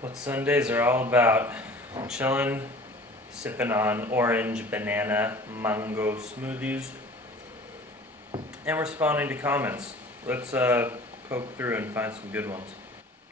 What Sundays are all about. Chilling, sipping on orange, banana, mango smoothies, and responding to comments. Let's poke through and find some good ones.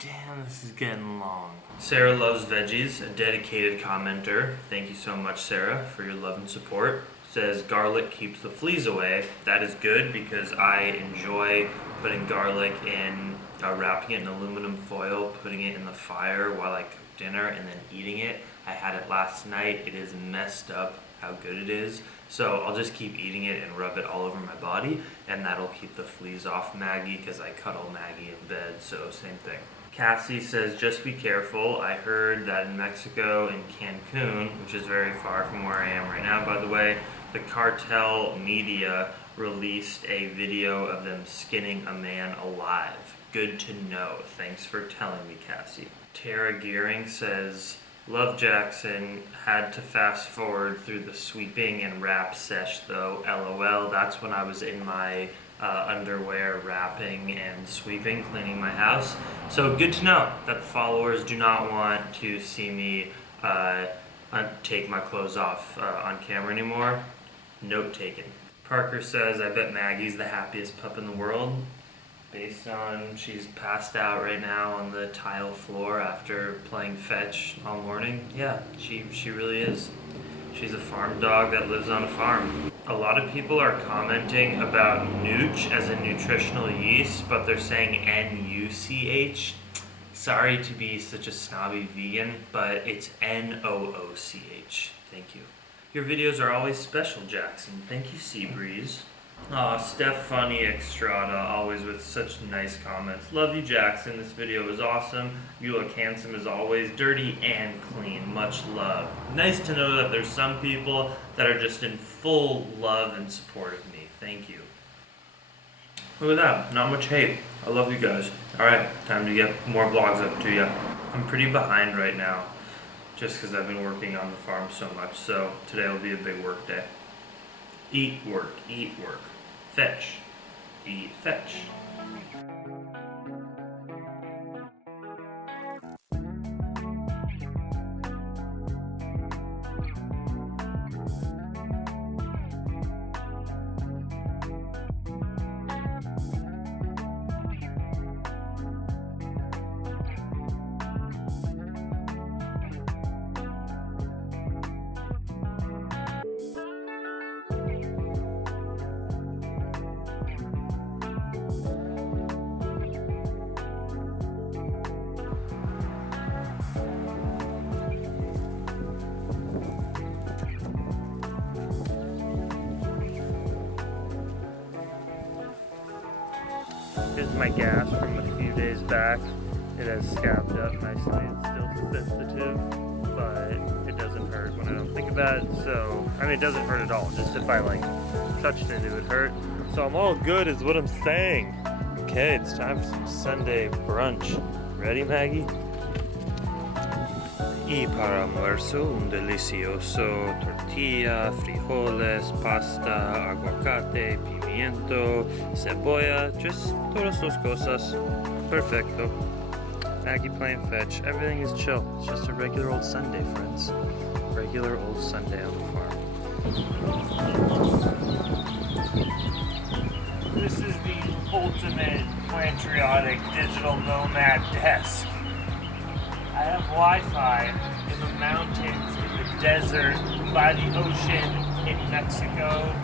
Damn, this is getting long. Sarah Loves Veggies, a dedicated commenter. Thank you so much, Sarah, for your love and support. Says garlic keeps the fleas away. That is good because I enjoy putting garlic in, wrapping it in aluminum foil, putting it in the fire while I cook dinner, and then eating it. I had it last night. It is messed up how good it is. So I'll just keep eating it and rub it all over my body, and that'll keep the fleas off Maggie because I cuddle Maggie in bed, so same thing. Cassie says, just be careful. I heard that in Mexico, in Cancun, which is very far from where I am right now, by the way, the cartel media released a video of them skinning a man alive. Good to know. Thanks for telling me, Cassie. Tara Gearing says, love Jackson. Had to fast forward through the sweeping and wrap sesh though. LOL. That's when I was in my underwear wrapping and sweeping, cleaning my house. So good to know that the followers do not want to see me take my clothes off on camera anymore. Note taken. Parker says, I bet Maggie's the happiest pup in the world. Based on she's passed out right now on the tile floor after playing fetch all morning. Yeah, she really is. She's a farm dog that lives on a farm. A lot of people are commenting about nooch as a nutritional yeast, but they're saying N-U-C-H. Sorry to be such a snobby vegan, but it's N-O-O-C-H. Thank you. Your videos are always special, Jackson. Thank you, Seabreeze. Aw, Stephanie Extrada, always with such nice comments. Love you, Jackson. This video was awesome. You look handsome as always. Dirty and clean. Much love. Nice to know that there's some people that are just in full love and support of me. Thank you. Look at that. Not much hate. I love you guys. Alright, time to get more vlogs up to you. I'm pretty behind right now, just because I've been working on the farm so much. So today will be a big work day. Eat, work, fetch, eat, fetch. Here's my gas from a few days back. It has scabbed up nicely. It's still sensitive, but it doesn't hurt when I don't think about it. So, I mean, it doesn't hurt at all. Just if I touched it, it would hurt. So I'm all good is what I'm saying. Okay, it's time for some Sunday brunch. Ready, Maggie? Y para almuerzo, un delicioso tortilla, frijoles, pasta, aguacate, pimiento, cebolla, just todas las cosas. Perfecto. Maggie playing fetch. Everything is chill. It's just a regular old Sunday, friends. Regular old Sunday on the farm. This is the ultimate Plantriotic digital nomad desk. I have Wi-Fi in the mountains, in the desert, by the ocean, in Mexico.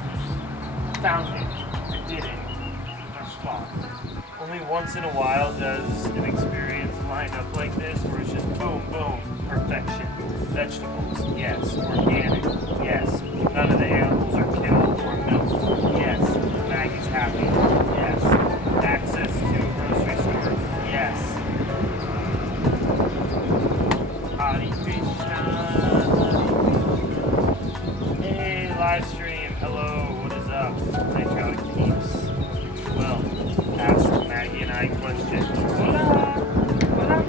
Found it. I did it. Our spot. Only once in a while does an experience line up like this where it's just boom, boom, perfection. Vegetables, yes. Organic, yes. None of the animals are killed or milked, yes. Maggie's happy, yes. Access to grocery stores, yes. Hey, live stream. Hello, what is up? Plantriotic peeps. Well, ask Maggie and I questions. Hola! Hola,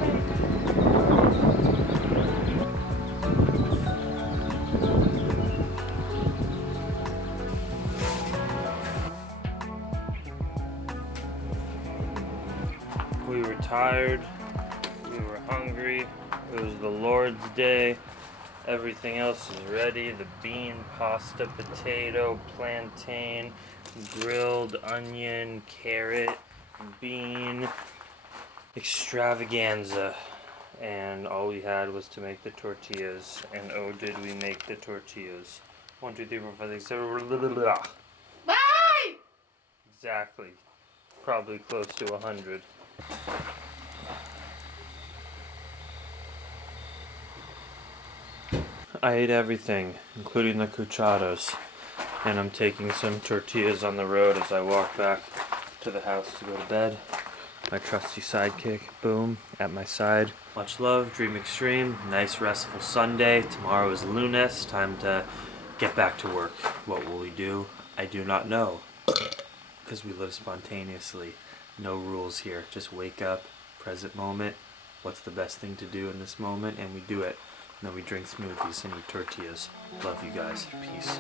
We were tired. We were hungry. coffee. It was the Lord's Day. Everything else is ready. The bean, pasta, potato, plantain, grilled onion, carrot, bean, extravaganza. And all we had was to make the tortillas. And oh, did we make the tortillas. 1, 2, 3, 4, 5, 6, 7. Bye! Exactly. Probably close to 100. I ate everything, including the cucharas. And I'm taking some tortillas on the road as I walk back to the house to go to bed. My trusty sidekick, boom, at my side. Much love, dream extreme. Nice restful Sunday. Tomorrow is lunes. Time to get back to work. What will we do? I do not know. Because we live spontaneously. No rules here. Just wake up, present moment. What's the best thing to do in this moment? And we do it. And then we drink smoothies and eat tortillas. Love you guys. Peace.